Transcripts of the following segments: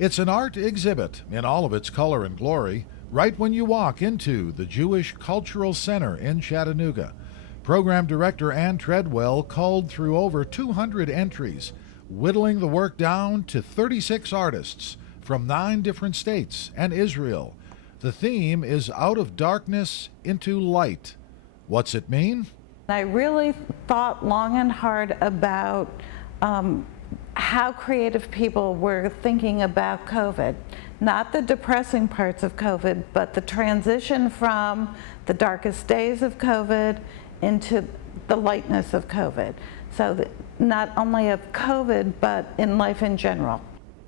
It's an art exhibit in all of its color and glory, right when you walk into the Jewish Cultural Center in Chattanooga. Program Director Ann Treadwell culled through over 200 entries, whittling the work down to 36 artists from 9 different states and Israel. The theme is Out of Darkness into Light. What's it mean? I really thought long and hard about how creative people were thinking about COVID. Not the depressing parts of COVID, but the transition from the darkest days of COVID into the lightness of COVID. So not only of COVID, but in life in general.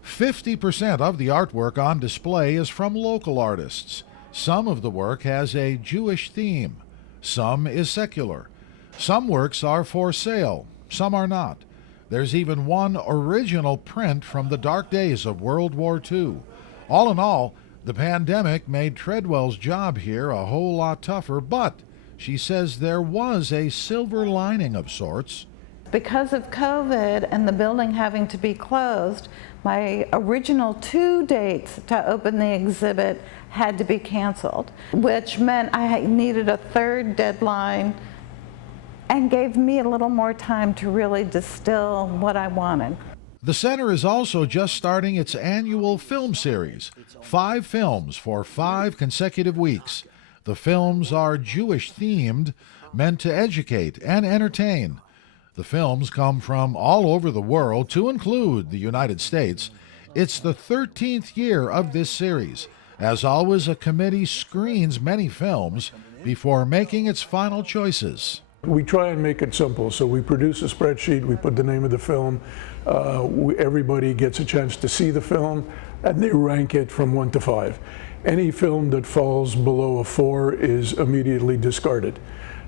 50% of the artwork on display is from local artists. Some of the work has a Jewish theme. Some is secular. Some works are for sale. Some are not. There's even one original print from the dark days of World War II. All in all, the pandemic made Treadwell's job here a whole lot tougher, but she says there was a silver lining of sorts. Because of COVID and the building having to be closed, my original 2 dates to open the exhibit had to be canceled, which meant I needed a third deadline and gave me a little more time to really distill what I wanted. The center is also just starting its annual film series, 5 films for 5 consecutive weeks. The films are Jewish themed, meant to educate and entertain. The films come from all over the world, to include the United States. It's the 13th year of this series. As always, a committee screens many films before making its final choices. We try and make it simple, so we produce a spreadsheet, we put the name of the film, everybody gets a chance to see the film, and they rank it from 1 to 5. Any film that falls below a 4 is immediately discarded.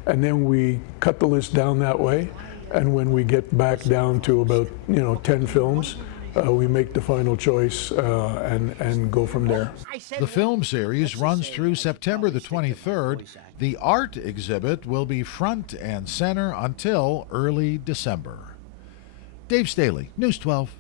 And then we cut the list down that way, and when we get back down to about 10 films, we make the final choice and go from there. The film series runs through September the 23rd. The art exhibit will be front and center until early December. Dave Staley, News 12.